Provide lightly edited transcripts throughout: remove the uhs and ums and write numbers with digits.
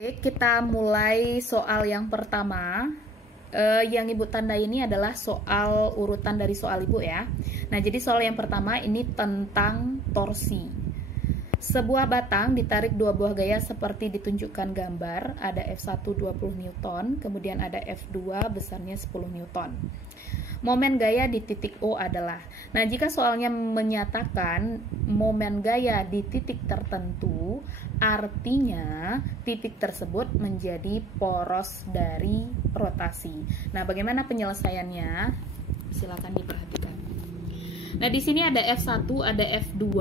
Oke, kita mulai soal yang pertama. Yang Ibu tanda ini adalah soal urutan dari soal Ibu ya. Nah, jadi soal yang pertama ini tentang torsi. Sebuah batang ditarik dua buah gaya seperti ditunjukkan gambar. Ada F1 20 Newton, kemudian ada F2 besarnya 10 Newton. Momen gaya di titik O adalah. Nah, jika soalnya menyatakan momen gaya di titik tertentu, artinya titik tersebut menjadi poros dari rotasi. Nah, bagaimana penyelesaiannya? Silakan diperhatikan. Nah, di sini ada F1, ada F2,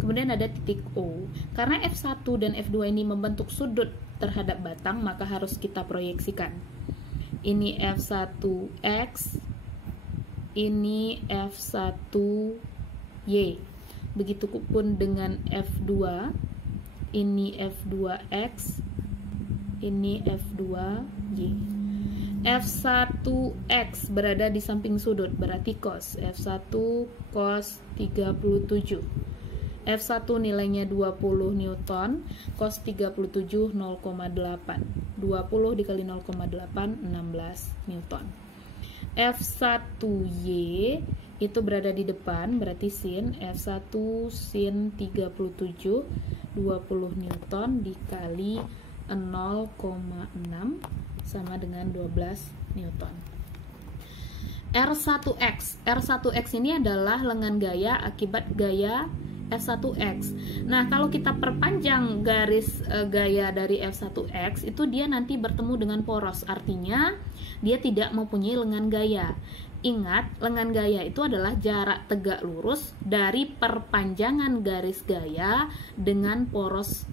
kemudian ada titik O. Karena F1 dan F2 ini membentuk sudut terhadap batang, maka harus kita proyeksikan. Ini F1X, ini F1Y. Begitupun dengan F2, ini F2X, ini F2Y. F1X berada di samping sudut, berarti cos. F1 cos 37. F1 nilainya 20 Newton, cos 37 0,8. 20 dikali 0,8, 16 Newton. F1Y itu berada di depan, berarti sin. F1 sin 37, 20 Newton dikali 0,6 sama dengan 12 Newton. R1X. R1X ini adalah lengan gaya akibat gaya F1X. Nah, kalau kita perpanjang garis gaya dari F1X, itu dia nanti bertemu dengan poros. Artinya, dia tidak mempunyai lengan gaya. Ingat, lengan gaya itu adalah jarak tegak lurus dari perpanjangan garis gaya dengan poros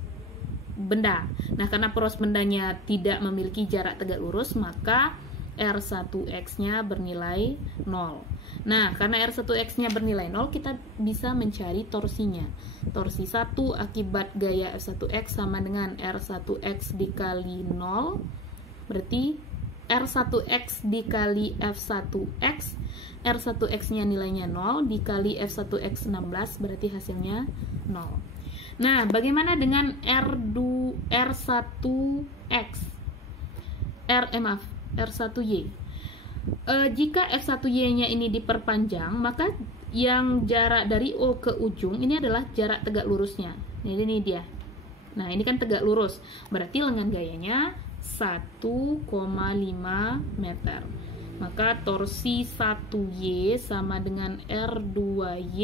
benda. Nah, karena poros bendanya tidak memiliki jarak tegak lurus, maka R1X-nya bernilai 0. Nah, karena R1X-nya bernilai 0, kita bisa mencari torsinya. Torsi 1 akibat gaya F1X sama dengan R1X dikali 0, berarti R1X dikali F1X, R1X-nya nilainya 0, dikali F1X 16, berarti hasilnya 0. Nah, bagaimana dengan R1X? R1Y. Jika F1Y-nya ini diperpanjang, maka yang jarak dari O ke ujung ini adalah jarak tegak lurusnya. Jadi ini dia. Nah, ini kan tegak lurus. Berarti lengan gayanya 1,5 meter. Maka torsi 1Y sama dengan R2Y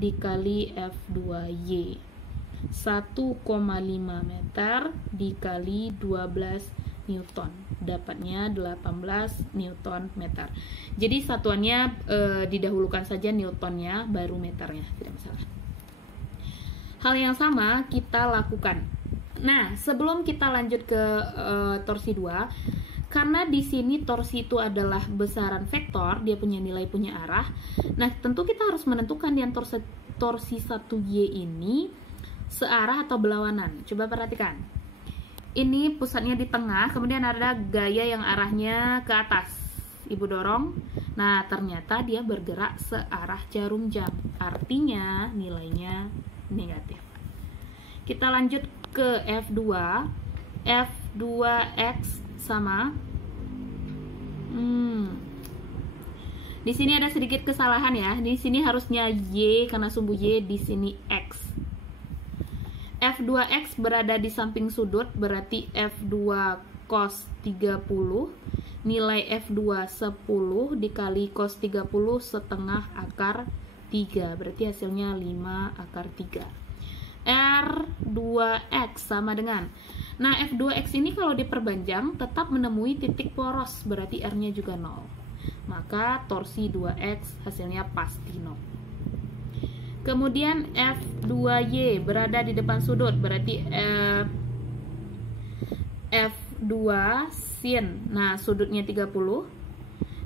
dikali F2Y. 1,5 meter dikali 12 Newton, dapatnya 18 Newton meter. Jadi satuannya didahulukan saja Newtonnya, baru meternya, tidak masalah. Hal yang sama kita lakukan. Nah, sebelum kita lanjut ke torsi 2, karena di sini torsi itu adalah besaran vektor, dia punya nilai, punya arah. Nah, tentu kita harus menentukan yang torsi 1Y ini searah atau berlawanan. Coba perhatikan. Ini pusatnya di tengah, kemudian ada gaya yang arahnya ke atas. Ibu dorong. Nah, ternyata dia bergerak searah jarum jam. Artinya nilainya negatif. Kita lanjut ke F2. F2X sama di sini ada sedikit kesalahan ya. Di sini harusnya Y karena sumbu Y, di sini X. F2X berada di samping sudut, berarti F2 cos 30, nilai F2 10 dikali cos 30 setengah akar 3, berarti hasilnya 5 akar 3. R2X sama dengan, nah F2X ini kalau diperpanjang tetap menemui titik poros, berarti R-nya juga 0. Maka torsi 2X hasilnya pasti 0. Kemudian F2Y berada di depan sudut, berarti F2 sin. Nah, sudutnya 30,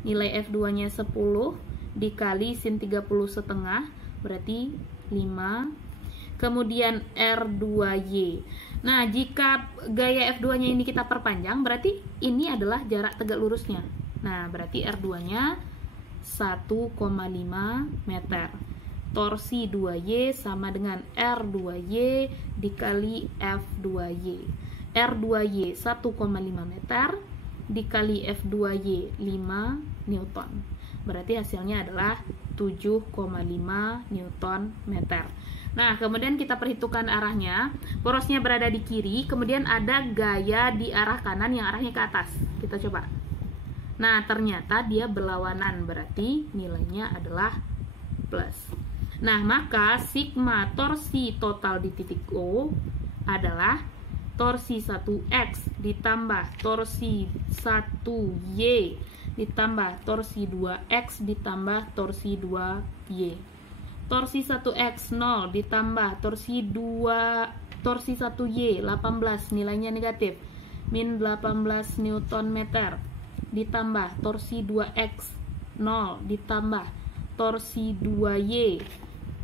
nilai F2-nya 10 dikali sin 30 setengah, berarti 5. Kemudian R2Y. Nah, jika gaya F2-nya ini kita perpanjang, berarti ini adalah jarak tegak lurusnya. Nah, berarti R2-nya 1,5 meter. Torsi 2Y sama dengan R2Y dikali F2Y. R2Y 1,5 meter dikali F2Y 5 Newton. Berarti hasilnya adalah 7,5 Newton meter. Nah, kemudian kita perhitungkan arahnya. Porosnya berada di kiri, kemudian ada gaya di arah kanan yang arahnya ke atas. Kita coba. Nah, ternyata dia berlawanan, berarti nilainya adalah plus. Nah, maka sigma torsi total di titik O adalah torsi 1X ditambah torsi 1Y ditambah torsi 2X ditambah torsi 2Y. Torsi 1X 0 ditambah torsi 1Y 18, nilainya negatif, min 18 Newton meter, ditambah torsi 2X 0 ditambah torsi 2Y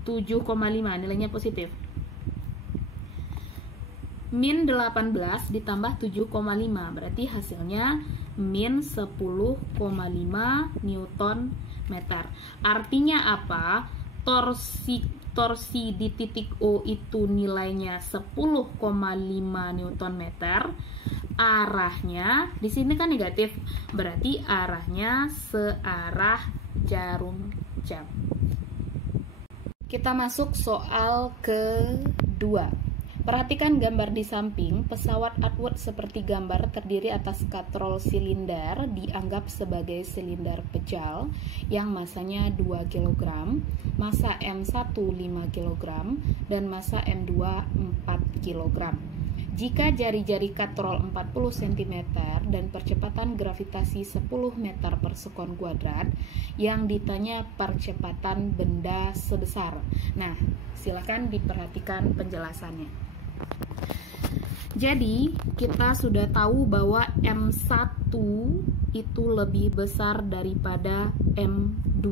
7,5, nilainya positif, min 18 ditambah 7,5, berarti hasilnya min 10,5 Newton meter. Artinya apa? Torsi di titik O itu nilainya 10,5 Newton meter. Arahnya di sini kan negatif, berarti arahnya searah jarum jam. Kita masuk soal kedua. Perhatikan gambar di samping. Pesawat Atwood seperti gambar terdiri atas katrol silinder dianggap sebagai silinder pejal yang masanya 2 kg, massa M1 5 kg, dan massa M2 4 kg. Jika jari-jari katrol 40 cm dan percepatan gravitasi 10 meter per sekon kuadrat, yang ditanya percepatan benda sebesar. Nah, silakan diperhatikan penjelasannya. Jadi, kita sudah tahu bahwa M1 itu lebih besar daripada M2.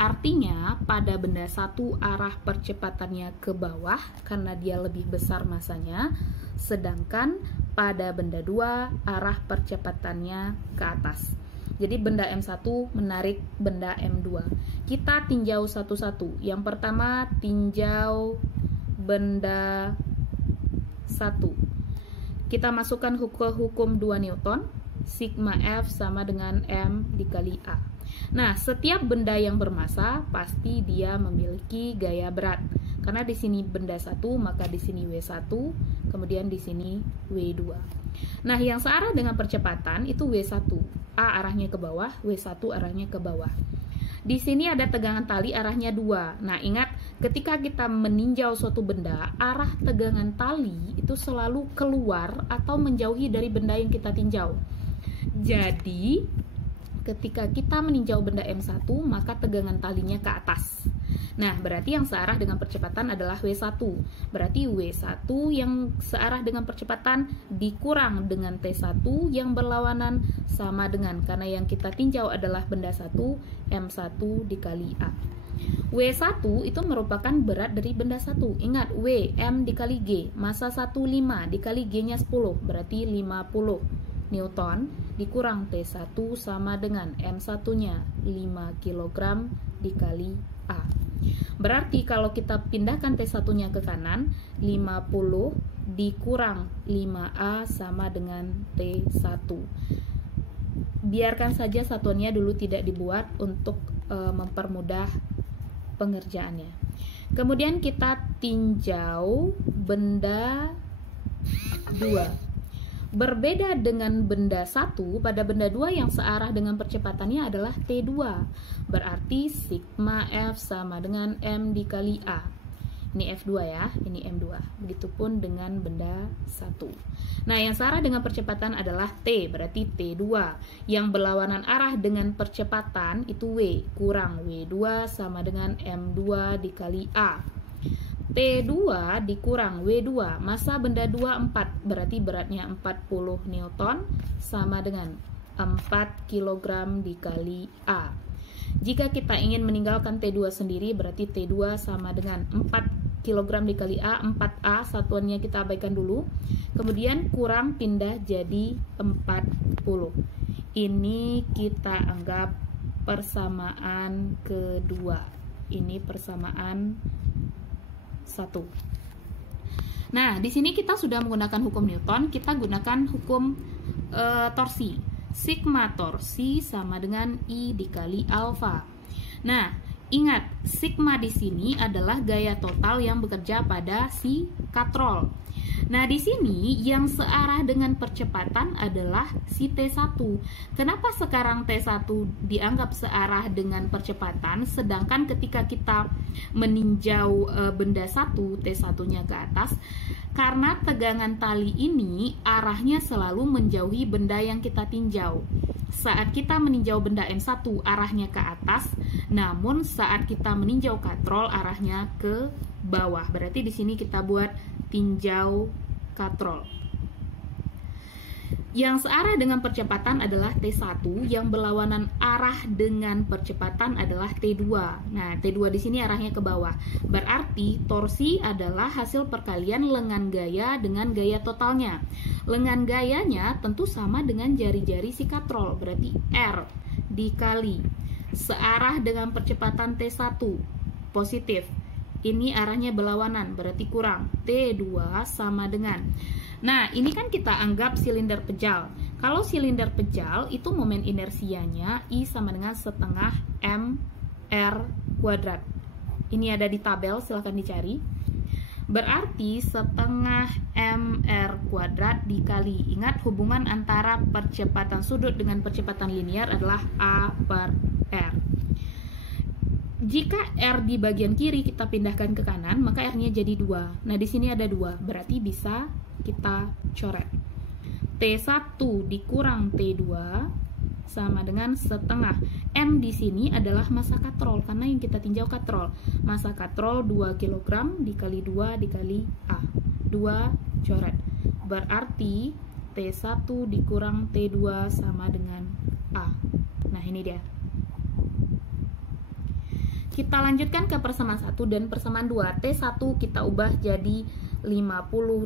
Artinya, pada benda 1 arah percepatannya ke bawah karena dia lebih besar massanya, sedangkan pada benda 2 arah percepatannya ke atas. Jadi benda M1 menarik benda M2. Kita tinjau satu-satu. Yang pertama, tinjau benda 1. Kita masukkan ke hukum 2 Newton, sigma F sama dengan M dikali A. Nah, setiap benda yang bermassa pasti dia memiliki gaya berat. Karena di sini benda 1, maka di sini W1, kemudian di sini W2. Nah, yang searah dengan percepatan itu W1. A arahnya ke bawah, W1 arahnya ke bawah. Di sini ada tegangan tali arahnya 2. Nah, ingat ketika kita meninjau suatu benda, arah tegangan tali itu selalu keluar atau menjauhi dari benda yang kita tinjau. Jadi, ketika kita meninjau benda M1, maka tegangan talinya ke atas. Nah, berarti yang searah dengan percepatan adalah W1. Berarti W1 yang searah dengan percepatan dikurang dengan T1 yang berlawanan sama dengan, karena yang kita tinjau adalah benda 1, M1 dikali A. W1 itu merupakan berat dari benda 1. Ingat, W, M dikali G. Massa 1, 5 dikali G-nya 10, berarti 50 Newton dikurang T1 sama dengan M1-nya 5 kg dikali A. Berarti kalau kita pindahkan T1-nya ke kanan, 50 dikurang 5A sama dengan T1. Biarkan saja satuannya dulu tidak dibuat untuk mempermudah pengerjaannya. Kemudian kita tinjau benda 2. Berbeda dengan benda 1, pada benda 2 yang searah dengan percepatannya adalah T2. Berarti sigma F sama dengan M dikali A. Ini F2 ya, ini M2. Begitupun dengan benda 1. Nah, yang searah dengan percepatan adalah T, berarti T2. Yang berlawanan arah dengan percepatan itu W, kurang W2 sama dengan M2 dikali A. T2 dikurang W2, massa benda 2 4, berarti beratnya 40 Newton sama dengan 4 kg dikali A. Jika kita ingin meninggalkan T2 sendiri, berarti T2 sama dengan 4 kg dikali A, 4A, satuannya kita abaikan dulu. Kemudian kurang pindah jadi 40. Ini kita anggap persamaan kedua. Ini persamaan 1. Nah, di sini kita sudah menggunakan hukum Newton, kita gunakan hukum torsi. Sigma torsi sama dengan I dikali alfa. Nah, ingat, sigma di sini adalah gaya total yang bekerja pada si katrol. Nah, di sini yang searah dengan percepatan adalah si T1. Kenapa sekarang T1 dianggap searah dengan percepatan, sedangkan ketika kita meninjau benda 1, T1-nya ke atas, karena tegangan tali ini arahnya selalu menjauhi benda yang kita tinjau. Saat kita meninjau benda M1 arahnya ke atas, namun saat kita meninjau katrol arahnya ke bawah. Berarti di sini kita buat tinjau katrol. Yang searah dengan percepatan adalah T1, yang berlawanan arah dengan percepatan adalah T2. Nah, T2 di sini arahnya ke bawah. Berarti torsi adalah hasil perkalian lengan gaya dengan gaya totalnya. Lengan gayanya tentu sama dengan jari-jari si katrol, berarti R dikali searah dengan percepatan T1 positif. Ini arahnya berlawanan, berarti kurang. T2 sama dengan. Nah, ini kan kita anggap silinder pejal. Kalau silinder pejal, itu momen inersianya I sama dengan setengah mr kuadrat. Ini ada di tabel, silahkan dicari. Berarti setengah mr kuadrat dikali. Ingat, hubungan antara percepatan sudut dengan percepatan linear adalah A per R. Jika R di bagian kiri kita pindahkan ke kanan, maka R-nya jadi 2. Nah, di sini ada 2, berarti bisa kita coret. T1 dikurang T2 sama dengan setengah. M di sini adalah massa katrol, karena yang kita tinjau katrol. Massa katrol 2 kg dikali 2 dikali A. 2 coret. Berarti T1 dikurang T2 sama dengan A. Nah, ini dia. Kita lanjutkan ke persamaan 1 dan persamaan 2. T1 kita ubah jadi 50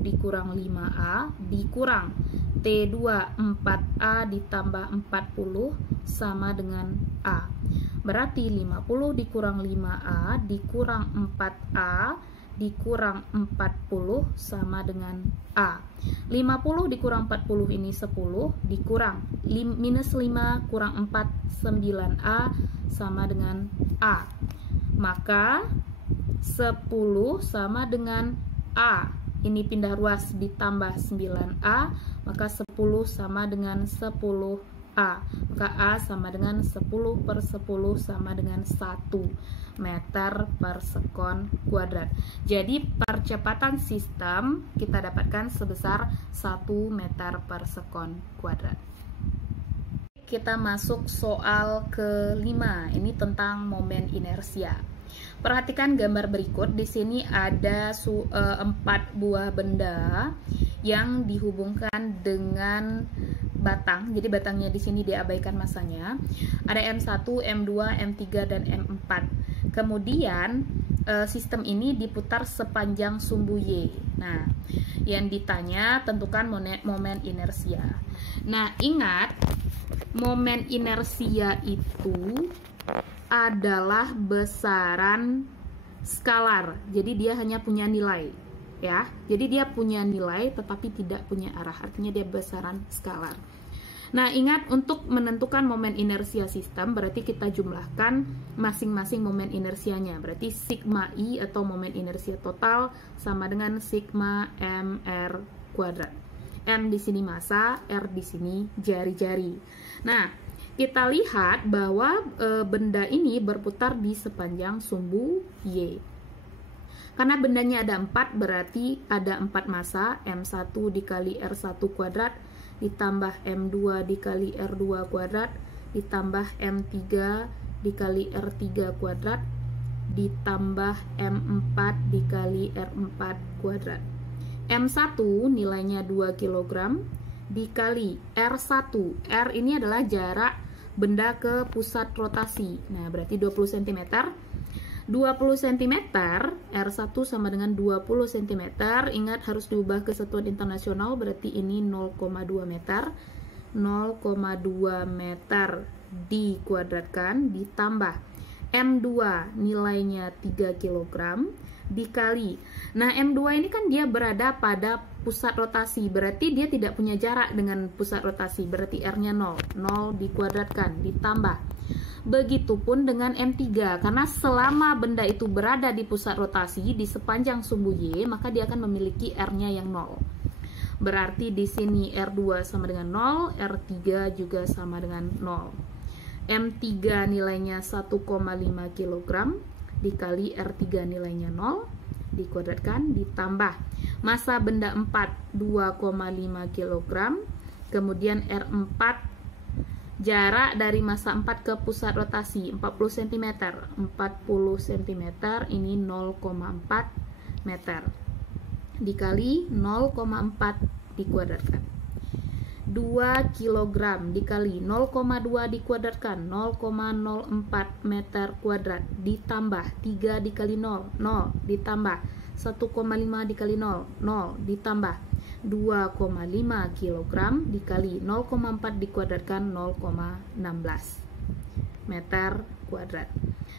dikurang 5A dikurang T2 4A ditambah 40 sama dengan A. Berarti 50 dikurang 5A dikurang 4A dikurang 40 sama dengan A. 50 dikurang 40 ini 10 dikurang minus 5 kurang 4 9A sama dengan A. Maka 10 sama dengan A. Ini pindah ruas ditambah 9A, maka 10 sama dengan 10A. Maka A sama dengan 10 per 10 sama dengan 1 meter per sekon kuadrat. Jadi percepatan sistem kita dapatkan sebesar 1 meter per sekon kuadrat. Kita masuk soal kelima. Ini tentang momen inersia. Perhatikan gambar berikut. Di sini ada 4 buah benda yang dihubungkan dengan batang. Jadi batangnya di sini diabaikan masanya. Ada M1, M2, M3 dan M4. Kemudian sistem ini diputar sepanjang sumbu Y. Nah, yang ditanya tentukan momen inersia. Nah, ingat, momen inersia itu adalah besaran skalar. Jadi dia hanya punya nilai, ya. Jadi dia punya nilai tetapi tidak punya arah. Artinya dia besaran skalar. Nah, ingat, untuk menentukan momen inersia sistem berarti kita jumlahkan masing-masing momen inersianya. Berarti sigma I atau momen inersia total sama dengan sigma mr kuadrat. M di sini massa, R di sini jari-jari. Nah, kita lihat bahwa benda ini berputar di sepanjang sumbu Y. Karena bendanya ada 4, berarti ada 4 massa, M1 dikali R1 kuadrat, ditambah M2 dikali R2 kuadrat, ditambah M3 dikali R3 kuadrat, ditambah M4 dikali R4 kuadrat. M1 nilainya 2 kg dikali R1. R ini adalah jarak benda ke pusat rotasi. Nah, berarti 20 cm. 20 cm, R1 sama dengan 20 cm. Ingat, harus diubah ke satuan internasional, berarti ini 0,2 meter. 0,2 meter dikuadratkan ditambah M2 nilainya 3 kg dikali. Nah, M2 ini kan dia berada pada pusat rotasi, berarti dia tidak punya jarak dengan pusat rotasi, berarti R-nya 0. 0 dikuadratkan, ditambah. Begitupun dengan M3, karena selama benda itu berada di pusat rotasi di sepanjang sumbu Y, maka dia akan memiliki R-nya yang 0. Berarti di sini R2 sama dengan 0, R3 juga sama dengan 0. M3 nilainya 1,5 kg dikali R3 nilainya 0 dikuadratkan, ditambah massa benda 4 2,5 kg, kemudian R4 jarak dari massa 4 ke pusat rotasi 40 cm, 40 cm ini 0,4 meter dikali 0,4 dikuadratkan. 2 kg dikali 0,2 dikuadratkan 0,04 meter kuadrat, ditambah 3 dikali 0, 0 ditambah 1,5 dikali 0, 0 ditambah 2,5 kg dikali 0,4 dikuadratkan 0,16 meter kuadrat.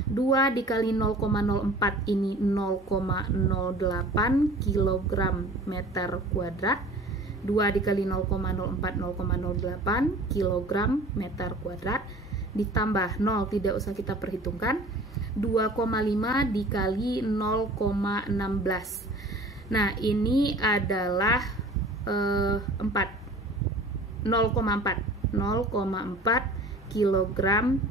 2 dikali 0,04 ini 0,08 kg meter kuadrat. 2 dikali 0,04 0,08 kg meter kuadrat, ditambah 0 tidak usah kita perhitungkan, 2,5 dikali 0,16. Nah, ini adalah 0,4 kg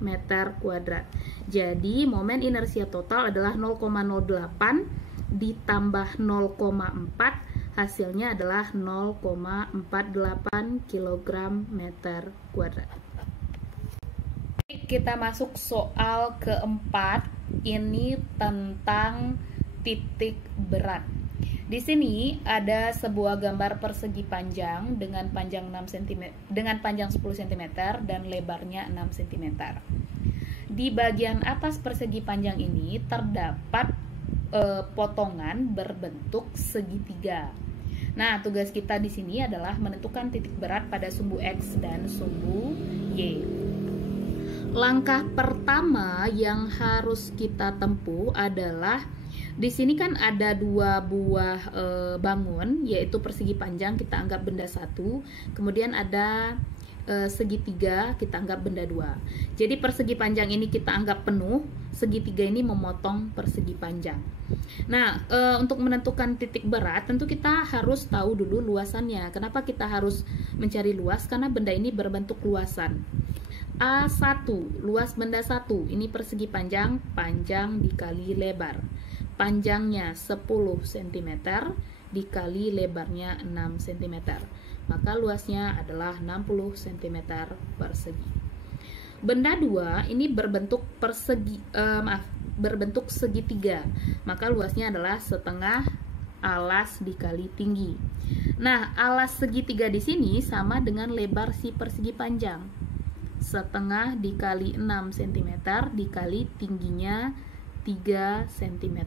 meter kuadrat. Jadi momen inersia total adalah 0,08 ditambah 0,4, hasilnya adalah 0,48 kg meter kuadrat. Kita masuk soal keempat, ini tentang titik berat. Di sini ada sebuah gambar persegi panjang dengan panjang 6 cm, dengan panjang 10 cm dan lebarnya 6 cm. Di bagian atas persegi panjang ini terdapat potongan berbentuk segitiga. Nah, tugas kita di sini adalah menentukan titik berat pada sumbu X dan sumbu Y. Langkah pertama yang harus kita tempuh adalah di sini kan ada dua buah bangun, yaitu persegi panjang kita anggap benda 1, kemudian ada segitiga kita anggap benda 2. Jadi persegi panjang ini kita anggap penuh, segitiga ini memotong persegi panjang. Nah, untuk menentukan titik berat tentu kita harus tahu dulu luasannya. Kenapa kita harus mencari luas? Karena benda ini berbentuk luasan. A1, luas benda 1, ini persegi panjang, panjang dikali lebar. Panjangnya 10 cm dikali lebarnya 6 cm. Maka luasnya adalah 60 cm persegi. Benda 2 ini berbentuk berbentuk segitiga. Maka luasnya adalah setengah alas dikali tinggi. Nah, alas segitiga di sini sama dengan lebar si persegi panjang. Setengah dikali 6 cm dikali tingginya 3 cm.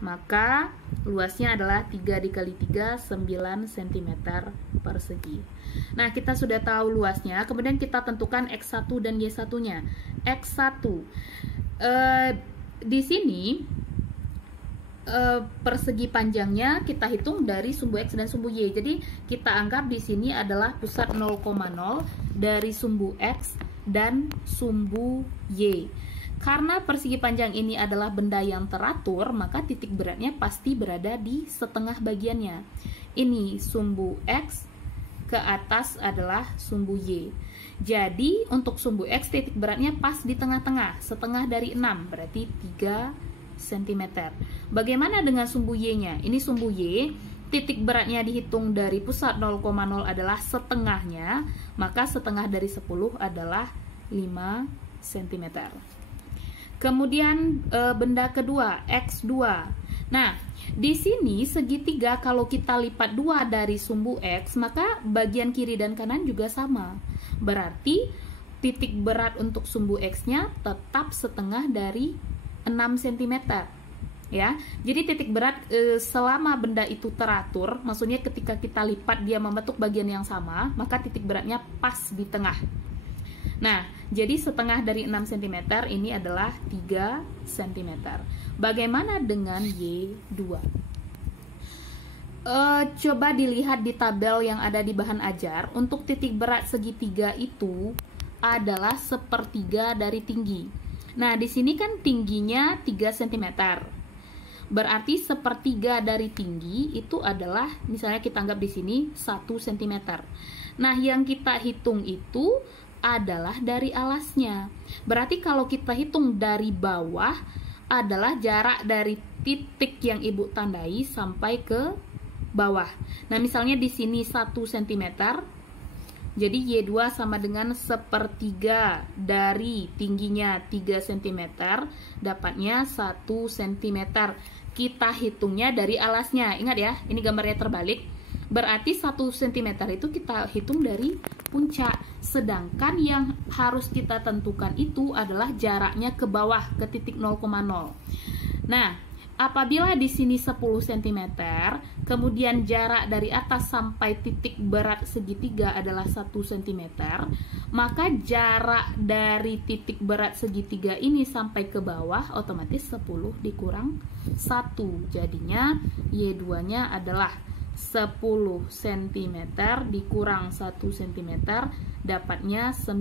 Maka luasnya adalah 3 dikali 3, 9 cm persegi. Nah, kita sudah tahu luasnya, kemudian kita tentukan X1 dan Y1-nya. X1, di sini persegi panjangnya kita hitung dari sumbu X dan sumbu Y. Jadi kita anggap di sini adalah pusat 0,0 dari sumbu X dan sumbu Y. Karena persegi panjang ini adalah benda yang teratur, maka titik beratnya pasti berada di setengah bagiannya. Ini sumbu X, ke atas adalah sumbu Y. Jadi untuk sumbu X titik beratnya pas di tengah-tengah, setengah dari 6, berarti 3 cm. Bagaimana dengan sumbu Y-nya? Ini sumbu Y, titik beratnya dihitung dari pusat 0,0 adalah setengahnya, maka setengah dari 10 adalah 5 cm. Kemudian benda kedua, X2. Nah, di sini segitiga kalau kita lipat 2 dari sumbu X, maka bagian kiri dan kanan juga sama. Berarti titik berat untuk sumbu X-nya tetap setengah dari 6 cm. Ya, jadi titik berat selama benda itu teratur, maksudnya ketika kita lipat dia membentuk bagian yang sama, maka titik beratnya pas di tengah. Nah, jadi setengah dari 6 cm ini adalah 3 cm. Bagaimana dengan Y2? Coba dilihat di tabel yang ada di bahan ajar. Untuk titik berat segitiga itu adalah sepertiga dari tinggi. Nah, di sini kan tingginya 3 cm. Berarti sepertiga dari tinggi itu adalah, misalnya kita anggap di sini 1 cm. Nah, yang kita hitung itu adalah dari alasnya. Berarti kalau kita hitung dari bawah adalah jarak dari titik yang Ibu tandai sampai ke bawah. Nah, misalnya di sini 1 cm. Jadi Y2 sama dengan sepertiga dari tingginya 3 cm, dapatnya 1 cm. Kita hitungnya dari alasnya. Ingat ya, ini gambarnya terbalik. Berarti 1 cm itu kita hitung dari puncak. Sedangkan yang harus kita tentukan itu adalah jaraknya ke bawah, ke titik 0,0. Nah, apabila di sini 10 cm, kemudian jarak dari atas sampai titik berat segitiga adalah 1 cm, maka jarak dari titik berat segitiga ini sampai ke bawah otomatis 10 dikurang 1. Jadinya Y2-nya adalah 10 cm dikurang 1 cm, dapatnya 9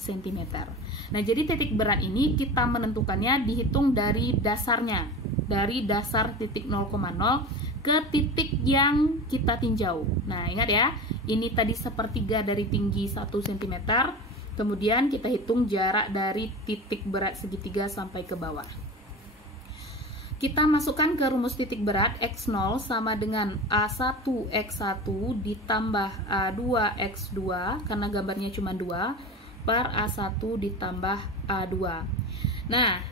cm. Nah, jadi titik berat ini kita menentukannya dihitung dari dasarnya, dari dasar titik 0,0 ke titik yang kita tinjau. Nah, ingat ya, ini tadi sepertiga dari tinggi 1 cm, kemudian kita hitung jarak dari titik berat segitiga sampai ke bawah. Kita masukkan ke rumus titik berat. X0 sama dengan A1X1 ditambah A2X2, karena gambarnya cuma 2, per A1 ditambah A2. Nah,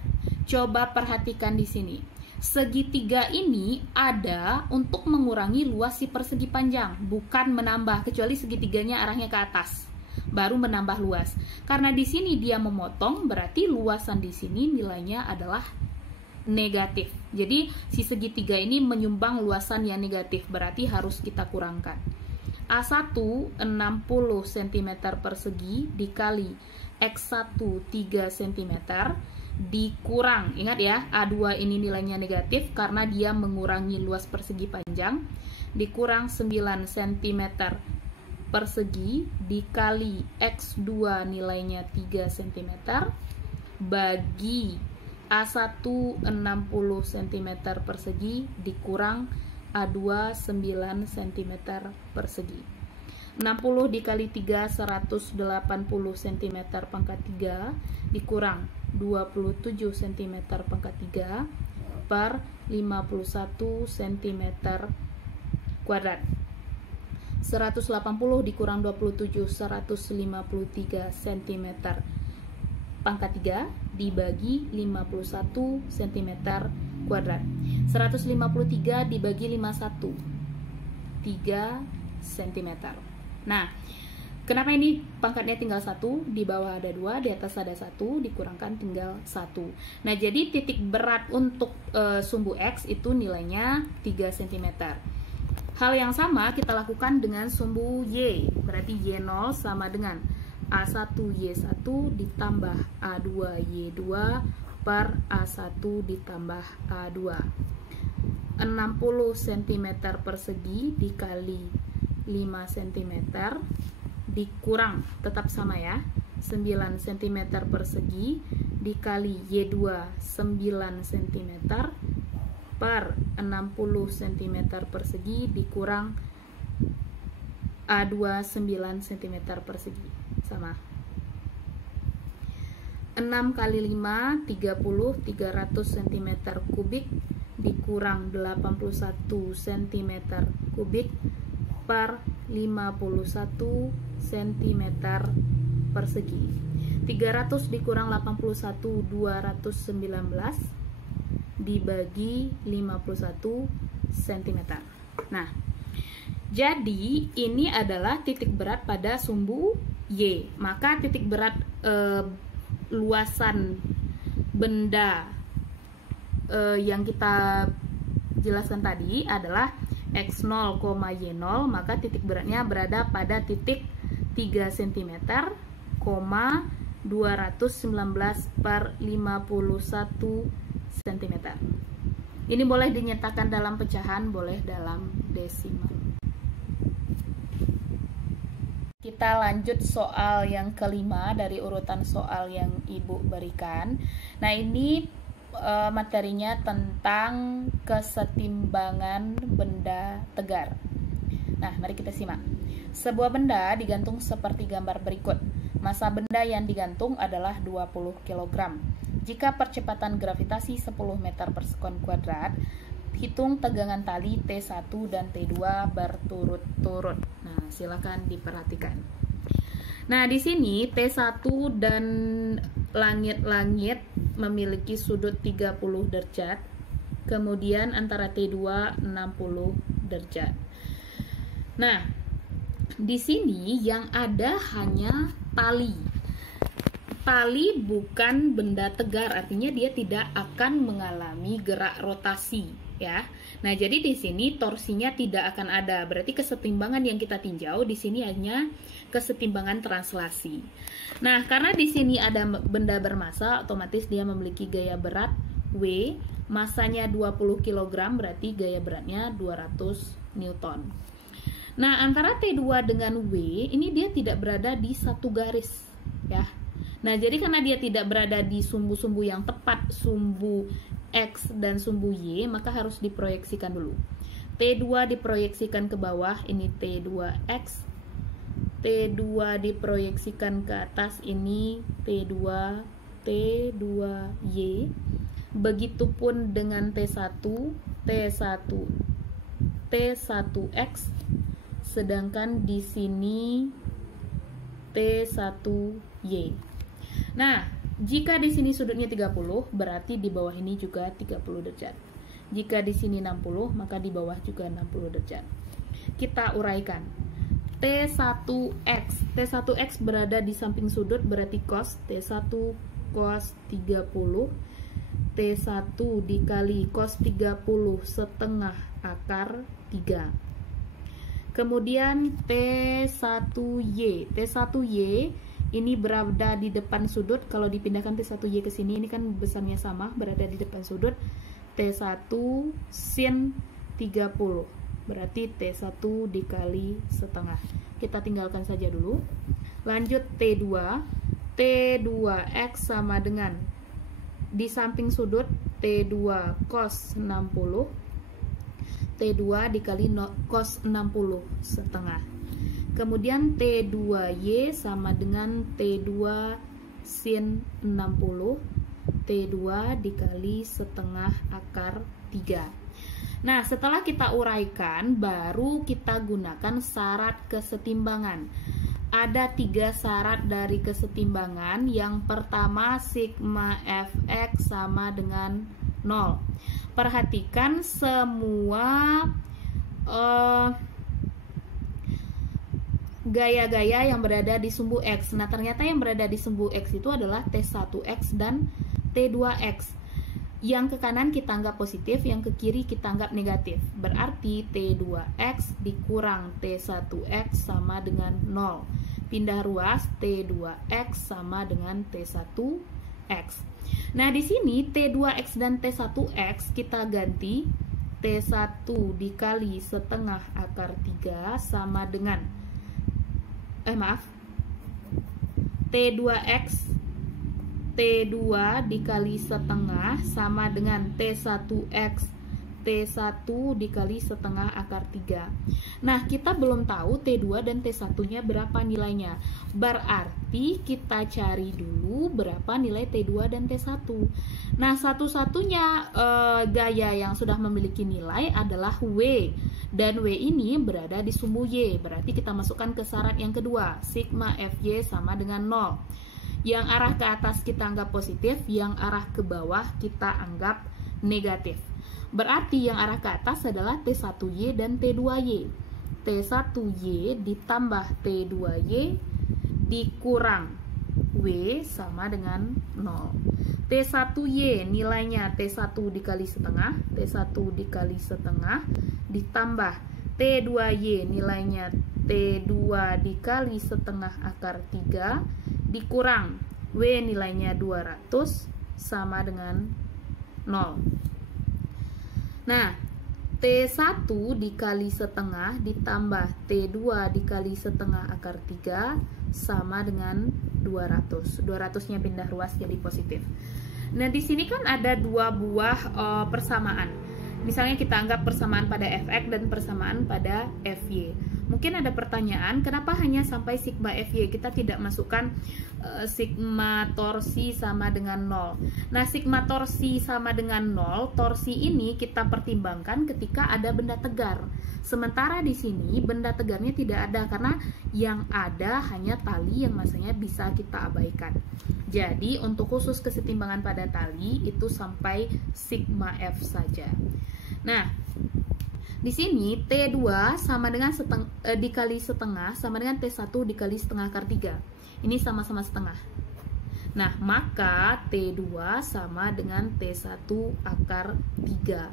coba perhatikan di sini. Segitiga ini ada untuk mengurangi luas si persegi panjang, bukan menambah, kecuali segitiganya arahnya ke atas, baru menambah luas. Karena di sini dia memotong, berarti luasan di sini nilainya adalah negatif. Jadi si segitiga ini menyumbang luasan yang negatif, berarti harus kita kurangkan. A1 60 cm persegi dikali X1 3 cm dikurang, ingat ya, A2 ini nilainya negatif karena dia mengurangi luas persegi panjang, dikurang 9 cm persegi dikali X2 nilainya 3 cm bagi A1 60 cm persegi dikurang A2 9 cm persegi. 60 dikali 3 180 cm pangkat 3 dikurang 27 cm pangkat 3 per 51 cm kuadrat. 180 dikurang 27 153 cm pangkat 3 dibagi 51 cm kuadrat. 153 dibagi 51 3 cm. Nah, kenapa ini pangkatnya tinggal 1, di bawah ada 2, di atas ada 1, dikurangkan tinggal 1. Nah, jadi titik berat untuk sumbu X itu nilainya 3 cm. Hal yang sama kita lakukan dengan sumbu Y. Berarti Y0 sama dengan A1Y1 ditambah A2Y2 per A1 ditambah A2. 60 cm persegi dikali 5 cm dikurang, tetap sama ya, 9 cm persegi dikali Y2 9 cm per 60 cm persegi dikurang A2 9 cm persegi, sama. 6 kali 5 30 300 cm kubik dikurang 81 cm kubik per 51 cm persegi. 300 dikurang 81 219 dibagi 51 cm. Nah, jadi ini adalah titik berat pada sumbu Y. Maka titik berat luasan benda yang kita jelaskan tadi adalah X0, Y0, maka titik beratnya berada pada titik 3 cm, 219 per 51 cm. Ini boleh dinyatakan dalam pecahan, boleh dalam desimal. Kita lanjut soal yang kelima dari urutan soal yang Ibu berikan. Nah, ini materinya tentang kesetimbangan benda tegar. Nah, mari kita simak. Sebuah benda digantung seperti gambar berikut. Massa benda yang digantung adalah 20 kg. Jika percepatan gravitasi 10 meter per sekon kuadrat, hitung tegangan tali T1 dan T2 berturut-turut. Nah, silakan diperhatikan. Nah, di sini T1 dan langit-langit memiliki sudut 30 derajat. Kemudian antara T2 60 derajat. Nah, di sini yang ada hanya tali. Tali bukan benda tegar, artinya dia tidak akan mengalami gerak rotasi, ya. Nah, jadi di sini torsinya tidak akan ada. Berarti kesetimbangan yang kita tinjau di sini hanya kesetimbangan translasi. Nah, karena di sini ada benda bermassa, otomatis dia memiliki gaya berat W, massanya 20 kg, berarti gaya beratnya 200 Newton. Nah, antara T2 dengan W ini dia tidak berada di satu garis, ya. Nah, jadi karena dia tidak berada di sumbu-sumbu yang tepat, sumbu X dan sumbu Y, maka harus diproyeksikan dulu. T2 diproyeksikan ke bawah, ini T2X. T2 diproyeksikan ke atas, ini T2Y. Begitupun dengan T1, T1X. Sedangkan di sini T1Y. Nah, jika di sini sudutnya 30, berarti di bawah ini juga 30 derajat. Jika di sini 60, maka di bawah juga 60 derajat. Kita uraikan. T1X. T1X berada di samping sudut, berarti cos. T1 cos 30. T1 dikali cos 30 setengah akar 3. Kemudian T1Y. T1Y ini berada di depan sudut. Kalau dipindahkan T1Y ke sini, ini kan besarnya sama, berada di depan sudut. T1 sin 30. Berarti T1 dikali setengah. Kita tinggalkan saja dulu. Lanjut T2. T2X sama dengan di samping sudut T2 cos 60. T2 dikali cos 60 setengah. Kemudian T2Y sama dengan T2 sin 60. T2 dikali setengah akar 3. Nah, setelah kita uraikan, baru kita gunakan syarat kesetimbangan. Ada 3 syarat dari kesetimbangan. Yang pertama, sigma Fx sama dengan 0. Perhatikan semua gaya-gaya yang berada di sumbu X. Nah, ternyata yang berada di sumbu X itu adalah T1X dan T2X. Yang ke kanan kita anggap positif, yang ke kiri kita anggap negatif. Berarti T2X dikurang T1X sama dengan 0. Pindah ruas, T2X sama dengan T1X. Nah, di sini T2X dan T1X kita ganti. T1 dikali setengah akar 3 sama dengan T2X T2 dikali setengah sama dengan T1X T1 dikali setengah akar 3. Nah, kita belum tahu T2 dan T1 nya berapa nilainya. Berarti kita cari dulu berapa nilai T2 dan T1. Nah, satu-satunya gaya yang sudah memiliki nilai adalah W. Dan W ini berada di sumbu Y. Berarti kita masukkan ke syarat yang kedua. Sigma Fy sama dengan 0. Yang arah ke atas kita anggap positif, yang arah ke bawah kita anggap negatif. Berarti yang arah ke atas adalah T1Y dan T2Y. T1Y ditambah T2Y dikurang W sama dengan 0. T1Y nilainya T1 dikali setengah, T1 dikali setengah, ditambah T2Y nilainya T2 dikali setengah akar 3, dikurang W nilainya 200 sama dengan 0. Nah, T1 dikali setengah ditambah T2 dikali setengah akar 3 sama dengan 200. 200-nya pindah ruas jadi positif. Nah, di sini kan ada dua buah persamaan. Misalnya kita anggap persamaan pada Fx dan persamaan pada Fy. Mungkin ada pertanyaan, kenapa hanya sampai sigma Fy? Kita tidak masukkan sigma torsi sama dengan 0. Nah, sigma torsi sama dengan 0, torsi ini kita pertimbangkan ketika ada benda tegar. Sementara di sini benda tegarnya tidak ada, karena yang ada hanya tali yang masanya bisa kita abaikan. Jadi, untuk khusus kesetimbangan pada tali, itu sampai sigma F saja. Nah, di sini T2 sama dengan dikali setengah sama dengan T1 dikali setengah akar 3. Ini sama-sama setengah. Nah, maka T2 sama dengan T1 akar 3.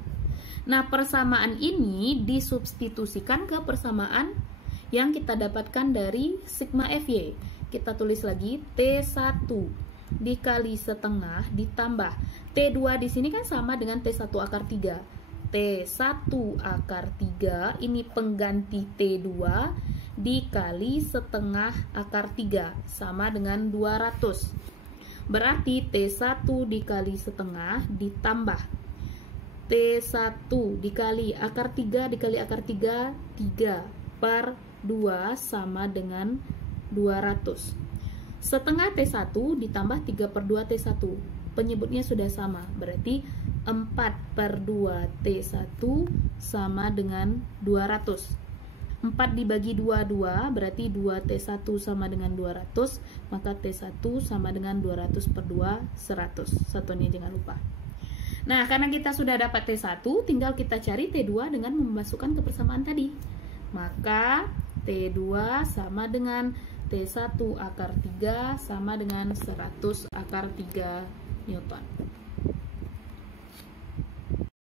Nah, persamaan ini disubstitusikan ke persamaan yang kita dapatkan dari sigma Fy. Kita tulis lagi T1 dikali setengah ditambah T2 di sini kan sama dengan T1 akar 3. T1 akar 3 ini pengganti T2 dikali setengah akar 3 sama dengan 200. Berarti T1 dikali setengah ditambah T1 dikali akar 3 dikali akar 3, 3 per 2 sama dengan 200. Setengah T1 ditambah 3 per 2 T1. Penyebutnya sudah sama, berarti 4 per 2 T1 sama dengan 200. 4 dibagi 2, 2, berarti 2 T1 sama dengan 200, maka T1 sama dengan 200 per 2, 100. Satuannya jangan lupa. Nah, karena kita sudah dapat T1, tinggal kita cari T2 dengan memasukkan ke persamaan tadi. Maka T2 sama dengan T1 akar 3 sama dengan 100 akar 3 Newton.